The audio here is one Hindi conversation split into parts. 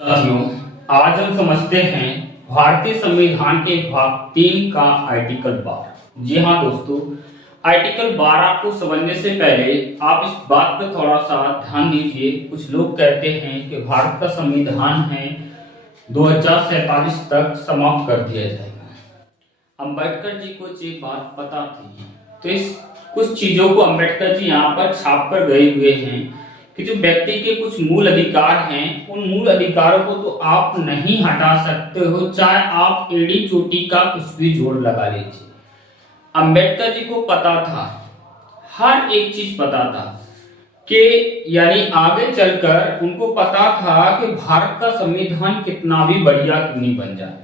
साथियों, आज हम समझते हैं भारतीय संविधान के भाग 3 का आर्टिकल 12। जी हाँ दोस्तों, आर्टिकल 12 को समझने से पहले आप इस बात पर थोड़ा सा ध्यान दीजिए। कुछ लोग कहते हैं कि भारत का संविधान है 2047 तक समाप्त कर दिया जाएगा। अम्बेडकर जी को ये बात पता थी, तो इस कुछ चीजों को अम्बेडकर जी यहाँ पर छाप कर गए हुए हैं कि जो व्यक्ति के कुछ मूल अधिकार हैं, उन मूल अधिकारों को तो आप नहीं हटा सकते हो, चाहे आप एड़ी चोटी का कुछ भी जोड़ लगा लीजिए। अंबेडकर जी को पता था, हर एक चीज पता था कि यानी आगे चलकर उनको पता था कि भारत का संविधान कितना भी बढ़िया क्यों नहीं बन जाए।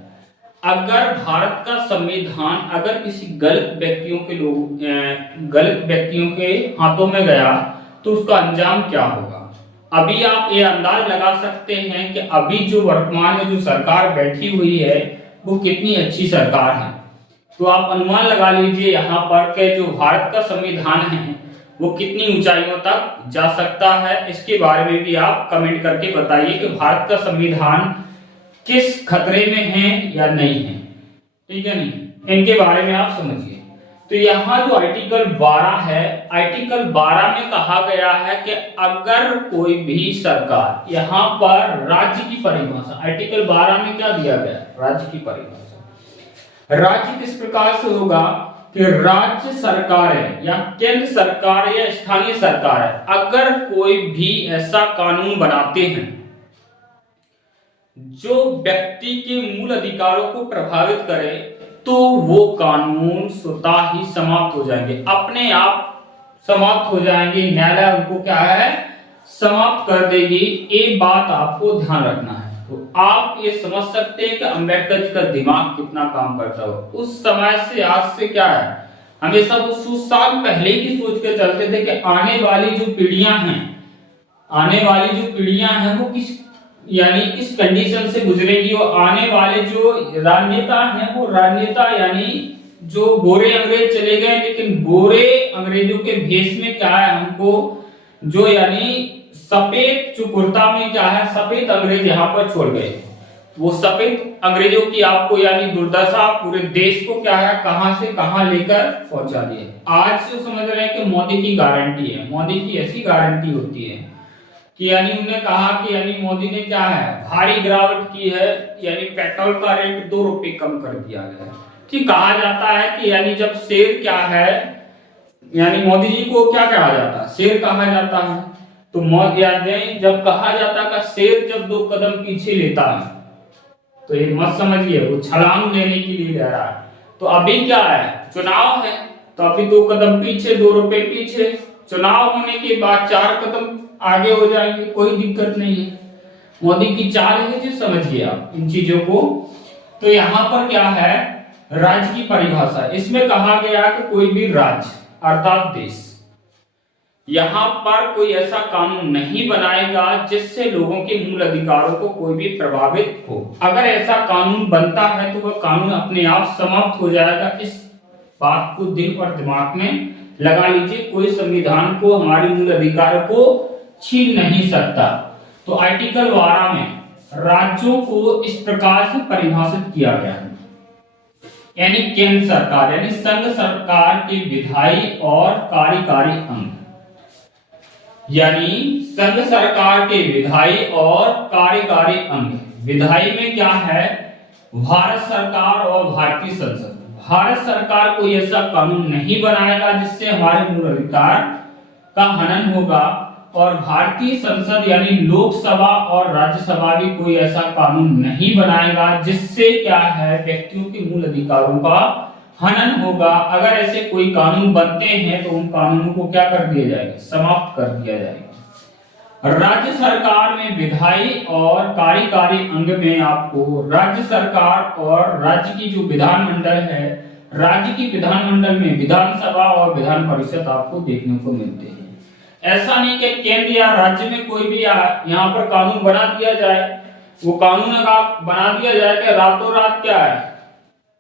अगर भारत का संविधान अगर किसी गलत व्यक्तियों के हाथों में गया तो उसका अंजाम क्या होगा। अभी आप ये अंदाज लगा सकते हैं कि अभी जो वर्तमान में जो सरकार बैठी हुई है वो कितनी अच्छी सरकार है। तो आप अनुमान लगा लीजिए यहाँ पर कि जो भारत का संविधान है वो कितनी ऊंचाइयों तक जा सकता है। इसके बारे में भी आप कमेंट करके बताइए कि भारत का संविधान किस खतरे में है या नहीं है, ठीक है नहीं, इनके बारे में आप समझिए। तो यहाँ जो आर्टिकल 12 है, आर्टिकल 12 में कहा गया है कि अगर कोई भी सरकार, यहाँ पर राज्य की परिभाषा आर्टिकल 12 में क्या दिया गया, राज्य की परिभाषा। राज्य किस प्रकार से होगा कि राज्य सरकार है या केंद्र सरकार या स्थानीय सरकार है, अगर कोई भी ऐसा कानून बनाते हैं जो व्यक्ति के मूल अधिकारों को प्रभावित करे, तो वो कानून स्वतः ही समाप्त हो जाएंगे, अपने आप समाप्त हो जाएंगे। न्यायालय उनको क्या है, समाप्त कर देगी। ये बात आपको ध्यान रखना है। तो आप ये समझ सकते हैं कि अम्बेडकर जी का दिमाग कितना काम करता हो। उस समय से आज से क्या है, हमेशा वो 100 साल पहले की सोच के चलते थे कि आने वाली जो पीढ़ियां हैं वो किस यानी इस कंडीशन से गुजरेगी, और आने वाले जो राजनेता हैं वो राजनेता यानी जो गोरे अंग्रेज चले गए, लेकिन गोरे अंग्रेजों के भेष में क्या है, हमको जो यानी सफेद जो कुर्ता में क्या है, सफेद अंग्रेज यहाँ पर छोड़ गए। वो सफेद अंग्रेजों की आपको यानी दुर्दशा पूरे देश को क्या है, कहां से कहां लेकर पहुंचा दिया। आज जो समझ रहे हैं कि मोदी की गारंटी है, मोदी की ऐसी गारंटी होती है कि यानी उन्होंने कहा कि यानी मोदी ने क्या है, भारी गिरावट की है, यानी पेट्रोल का रेट 2 रुपए कम कर दिया गया है। ठीक, कहा जाता है कि यानी जब शेर क्या है, यानी मोदी जी को क्या कहा जाता है, शेर कहा जाता है। तो मौत याद है, जब कहा जाता है कि शेर जब 2 कदम पीछे लेता है, तो ये मत समझिए वो छलांग लेने के लिए ले रहा है। तो अभी क्या है, चुनाव है, तो अभी 2 कदम पीछे, 2 रुपए पीछे, चुनाव होने के बाद 4 कदम आगे हो जाएंगे, कोई दिक्कत नहीं है। मोदी की चाल है जी, समझिए आप इन चीजों को। तो यहाँ पर क्या है, राज्य की परिभाषा, इसमें कहा गया कि कोई भी राज्य अर्थात देश यहाँ पर कोई ऐसा कानून नहीं बनाएगा जिससे लोगों के मूल अधिकारों को कोई भी प्रभावित हो। अगर ऐसा कानून बनता है तो वह कानून अपने आप समाप्त हो जाएगा। इस बात को दिल और दिमाग में लगा लीजिए, कोई संविधान को, हमारे मूल अधिकारों को छीन नहीं सकता। तो आर्टिकल 12 में राज्यों को इस प्रकार से परिभाषित किया गया है, यानी केंद्र सरकार यानी संघ सरकार के विधायी और कार्यकारी अंग, यानी संघ सरकार के विधायी और कार्यकारी अंग। विधायी में क्या है, भारत सरकार और भारतीय संसद। भारत सरकार कोई ऐसा कानून नहीं बनाएगा जिससे हमारे मूल अधिकार का हनन होगा, और भारतीय संसद यानी लोकसभा और राज्यसभा भी कोई ऐसा कानून नहीं बनाएगा जिससे क्या है, व्यक्तियों के मूल अधिकारों का हनन होगा। अगर ऐसे कोई कानून बनते हैं तो उन कानूनों को क्या कर दिया जाएगा, समाप्त कर दिया जाएगा। राज्य सरकार में विधायी और कार्यकारी अंग में आपको राज्य सरकार और राज्य की जो विधानमंडल है, राज्य की विधानमंडल में विधानसभा और विधान परिषद आपको देखने को मिलते हैं। ऐसा नहीं कि केंद्र या राज्य में कोई भी यहाँ पर कानून बना दिया जाए, वो कानून अगर बना दिया जाए कि रातों रात क्या है,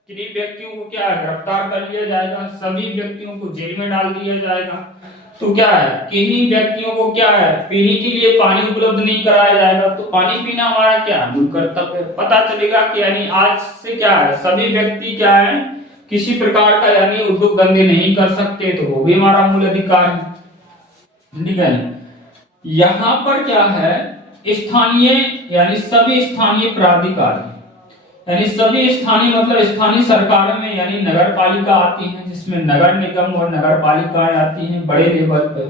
किन्हीं व्यक्तियों को क्या है, गिरफ्तार कर लिया जाएगा, सभी व्यक्तियों को जेल में डाल दिया जाएगा। तो क्या है, किन्हीं व्यक्तियों को क्या है, पीने के लिए पानी उपलब्ध नहीं कराया जाएगा, तो पानी पीना हमारा क्या मूल कर्तव्य है। पता चलेगा कि यानी आज से क्या है, सभी व्यक्ति क्या है, किसी प्रकार का यानी उद्योग धंधे नहीं कर सकते, तो वो भी हमारा मूल अधिकार है। ठीक है, यहाँ पर क्या है, स्थानीय यानी सभी स्थानीय प्राधिकार, यानी सभी स्थानीय मतलब स्थानीय सरकारों में यानी नगर पालिका आती है, जिसमें नगर निगम और नगर पालिकाएं आती हैं बड़े लेवल पर।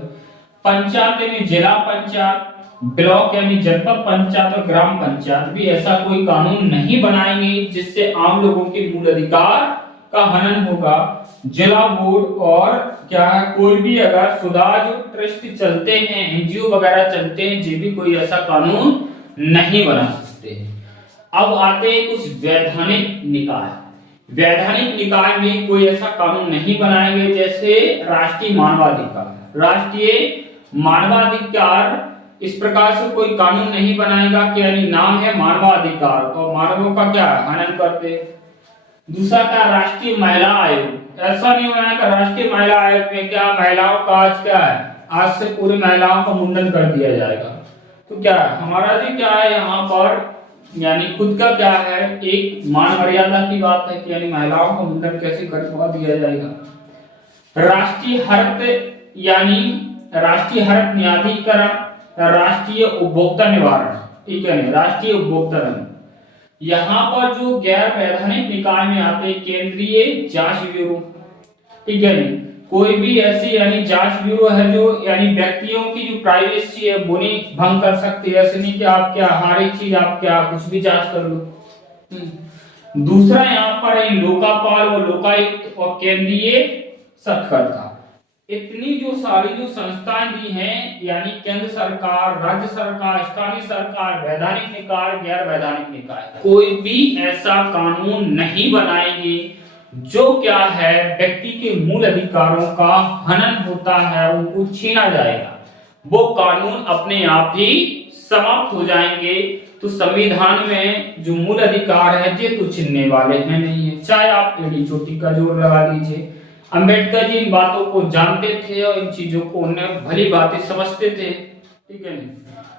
पंचायत में जिला पंचायत, ब्लॉक यानी जनपद पंचायत और ग्राम पंचायत भी ऐसा कोई कानून नहीं बनाएंगे जिससे आम लोगों के मूल अधिकार का हनन होगा। जिला बोर्ड और क्या है, कोई भी अगर सुधार जो ट्रस्ट चलते हैं, एनजीओ वगैरह चलते हैं, ये भी कोई ऐसा कानून नहीं बना सकते हैं। अब आते हैं कुछ वैधानिक निकाय। वैधानिक निकाय में कोई ऐसा कानून नहीं बनाएंगे, जैसे राष्ट्रीय मानवाधिकार। राष्ट्रीय मानवाधिकार इस प्रकार से कोई कानून नहीं बनाएगा कि यानी नाम है मानवाधिकार और मानवों का क्या हनन करते। दूसरा था राष्ट्रीय महिला आयोग। ऐसा नहीं बनाएगा राष्ट्रीय महिला आयोग में क्या महिलाओं का आज क्या है, आज से पूरी महिलाओं का मुंडन कर दिया जाएगा। तो क्या हमारा जी क्या है यहाँ पर, यानी खुद का क्या है, एक मान मर्यादा की बात है कि यानी महिलाओं का मुंडन कैसे करवा दिया जाएगा। राष्ट्रीय हरित यानी राष्ट्रीय हरित न्यायाधिकरण, राष्ट्रीय उपभोक्ता निवारण, ठीक है, राष्ट्रीय उपभोक्ता निवारण। यहाँ पर जो गैर वैधानिक निकाय में आते केंद्रीय जांच ब्यूरो, ठीक है, कोई भी ऐसी यानी जांच ब्यूरो है जो यानी व्यक्तियों की जो प्राइवेसी है वो नहीं भंग कर सकती है। ऐसे नहीं कि आप क्या हर एक चीज आप क्या कुछ भी जांच कर लो। दूसरा यहाँ पर है लोकापाल और लोकायुक्त और केंद्रीय सत्कर्ता। इतनी जो सारी जो संस्थाएं दी हैं, यानी केंद्र सरकार, राज्य सरकार, स्थानीय सरकार, वैधानिक निकाय, गैर वैधानिक निकाय, कोई भी ऐसा कानून नहीं बनाएंगे जो क्या है व्यक्ति के मूल अधिकारों का हनन होता है, उनको छीना जाएगा। वो कानून अपने आप ही समाप्त हो जाएंगे। तो संविधान में जो मूल अधिकार है ये तो छीनने वाले हैं नहीं है, चाहे आप एड़ी चोटी का जोर लगा दीजिए। अंबेडकर जी इन बातों को जानते थे और इन चीजों को उन्हें भली बातें समझते थे, ठीक है।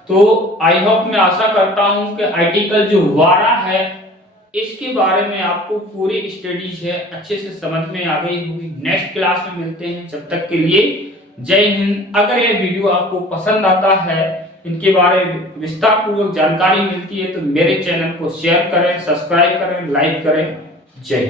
तो आई होप मैं आशा करता हूं कि आर्टिकल जो 12 है इसके बारे में आपको पूरी स्टडीज है अच्छे से समझ में आ गई होगी। नेक्स्ट क्लास में मिलते हैं, जब तक के लिए जय हिंद। अगर ये वीडियो आपको पसंद आता है, इनके बारे में विस्तार पूर्वक जानकारी मिलती है, तो मेरे चैनल को शेयर करें, सब्सक्राइब करें, लाइक करें। जय हिंद।